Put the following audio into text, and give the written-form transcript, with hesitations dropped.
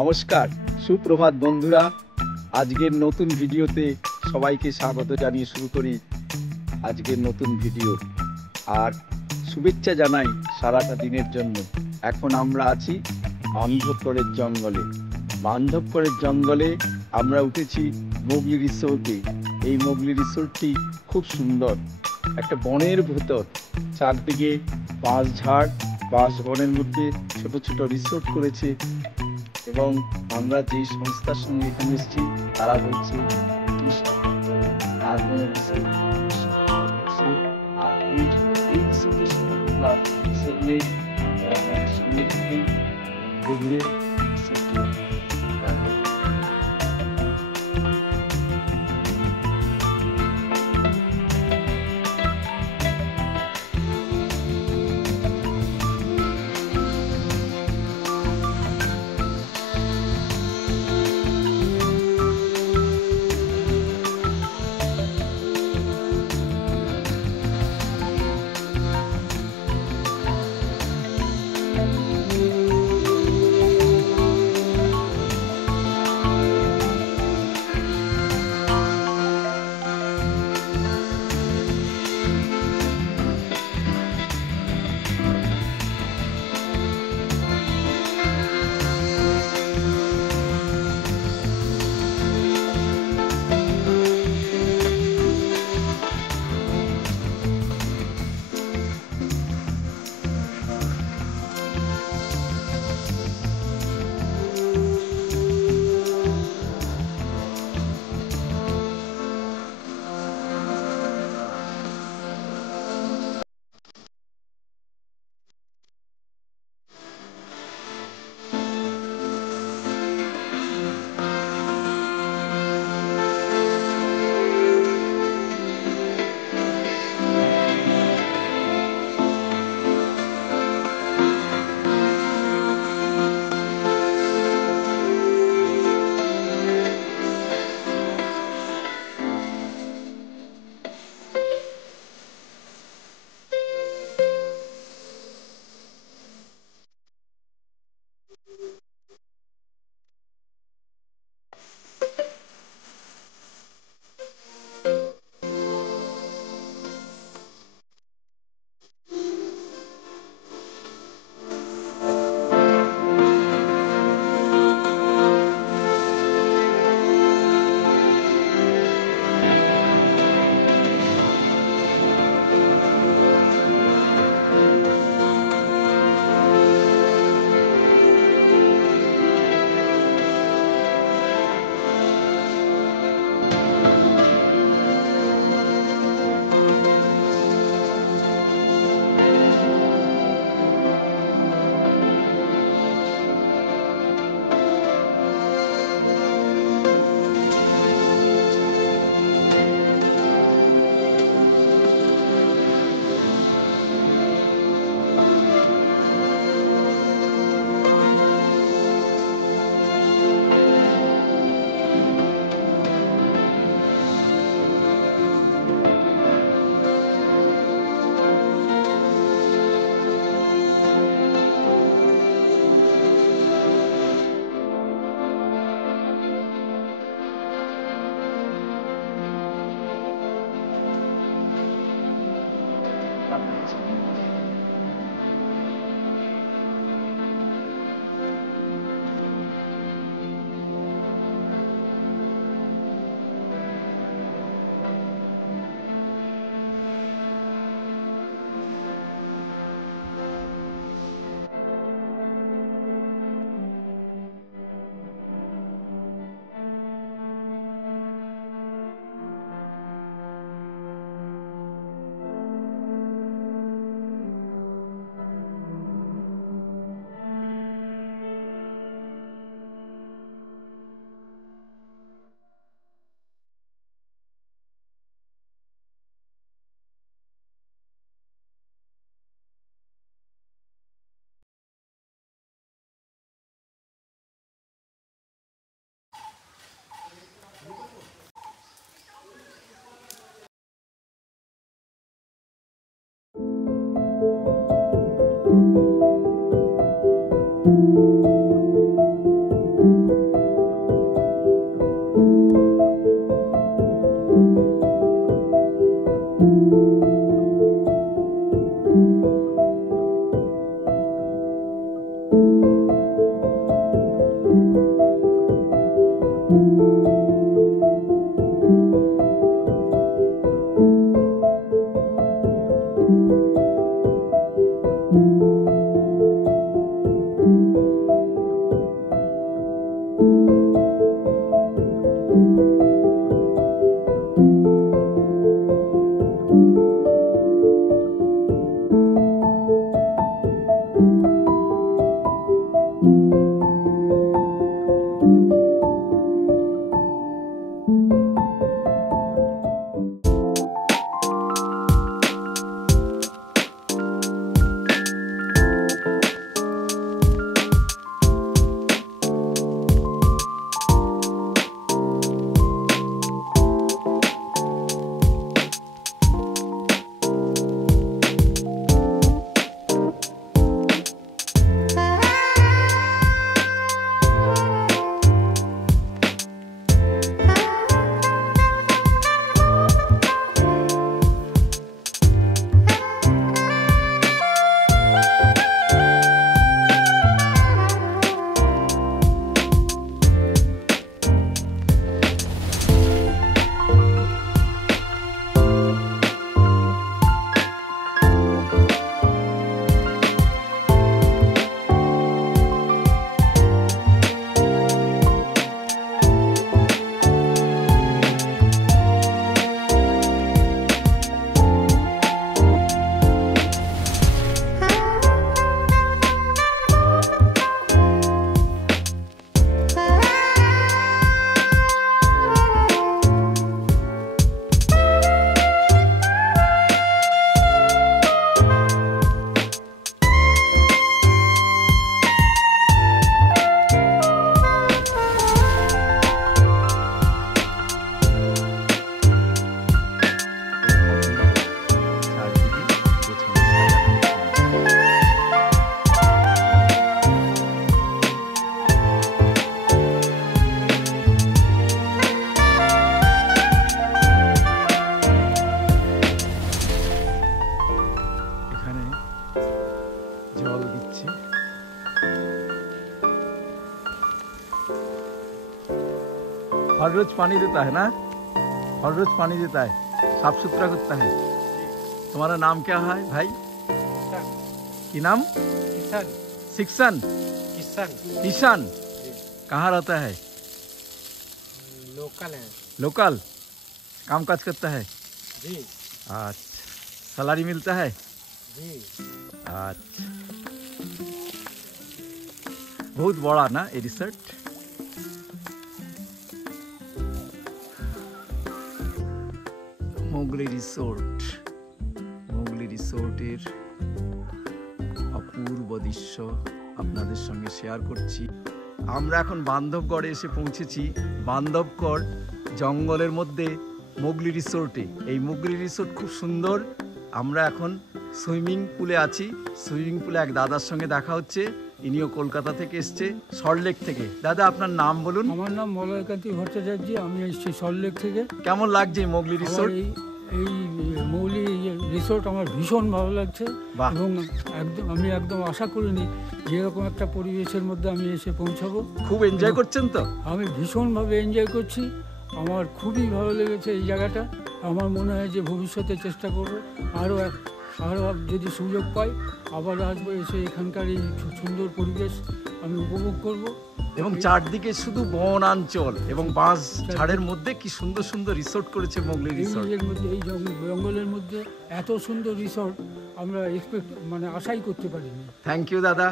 নমস্কার, সুপ্রভাত বন্ধুরা। আজকের নতুন ভিডিওতে সবাইকে স্বাগত জানিয়ে শুরু করি আজকের নতুন ভিডিও। আর শুভেচ্ছা জানাই সারাটা দিনের জন্য। এখন আমরা আছি বান্ধবগড়ের জঙ্গলে। বান্ধবগড়ের জঙ্গলে আমরা উঠেছি মোগলি রিসোর্টে। এই মোগলি রিসোর্টটি খুব সুন্দর, একটা বনের ভেতর, চারদিকে বাঁশঝাড়, বাঁশ বনের মধ্যে ছোট ছোট রিসোর্ট করেছে। এবং আমরা যে সংস্থার সঙ্গে এখানে এসেছি তারা বলছে हर रोज पानी देता है ना, हर रोज पानी देता है, साफ सुथरा करता है। तुम्हारा नाम क्या है भाई? की नाम? किसान। शिक्षण किसान। किसान। कहाँ रहता है? लोकल है लोकल। काम काज करता है? जी। अच्छा, सैलरी मिलता है? जी। अच्छा, बहुत बड़ा ना ये रिसोर्ट। মোগলি রিসোর্টের অপূর্ব দৃশ্য আপনাদের সঙ্গে শেয়ার করছি। আমরা এখন বান্ধবগড়ে এসে পৌঁছেছি। বান্ধবগড় জঙ্গলের মধ্যে মোগলি রিসোর্টে। এই মোগলি রিসোর্ট খুব সুন্দর। আমরা এখন সুইমিং পুলে আছি। সুইমিং পুলে এক দাদার সঙ্গে দেখা হচ্ছে। ইনিও কলকাতা থেকে এসছে, সল্টলেক থেকে। দাদা আপনার নাম বলুন। আমার নাম মলয়কান্তি ভট্টাচার্য, আমি এসেছি সল্টলেক থেকে। কেমন লাগছে এই মোগলি রিসোর্ট? এই মৌলি রিসোর্ট আমার ভীষণ ভালো লাগছে বাহ। এবং আমি একদম আশা করিনি যে এরকম একটা পরিবেশের মধ্যে আমি এসে পৌঁছাবো। খুব এনজয় করছেন তো? আমি ভীষণভাবে এনজয় করছি, আমার খুবই ভালো লেগেছে এই জায়গাটা। আমার মনে হয় যে ভবিষ্যতে চেষ্টা করবো আরও যদি সুযোগ পাই আবার আসবো, এসে এখানকার এই সুন্দর পরিবেশ আমি উপভোগ করব। এবং চারদিকে শুধু বনাঞ্চল এবং বাঁশ ঝাড়ের মধ্যে কি সুন্দর সুন্দর রিসোর্ট করেছে মোগলি রিসোর্ট। এর মধ্যে এই জঙ্গলের মধ্যে এত সুন্দর রিসোর্ট আমরা আশাই করতে পারিনি। থ্যাংক ইউ দাদা।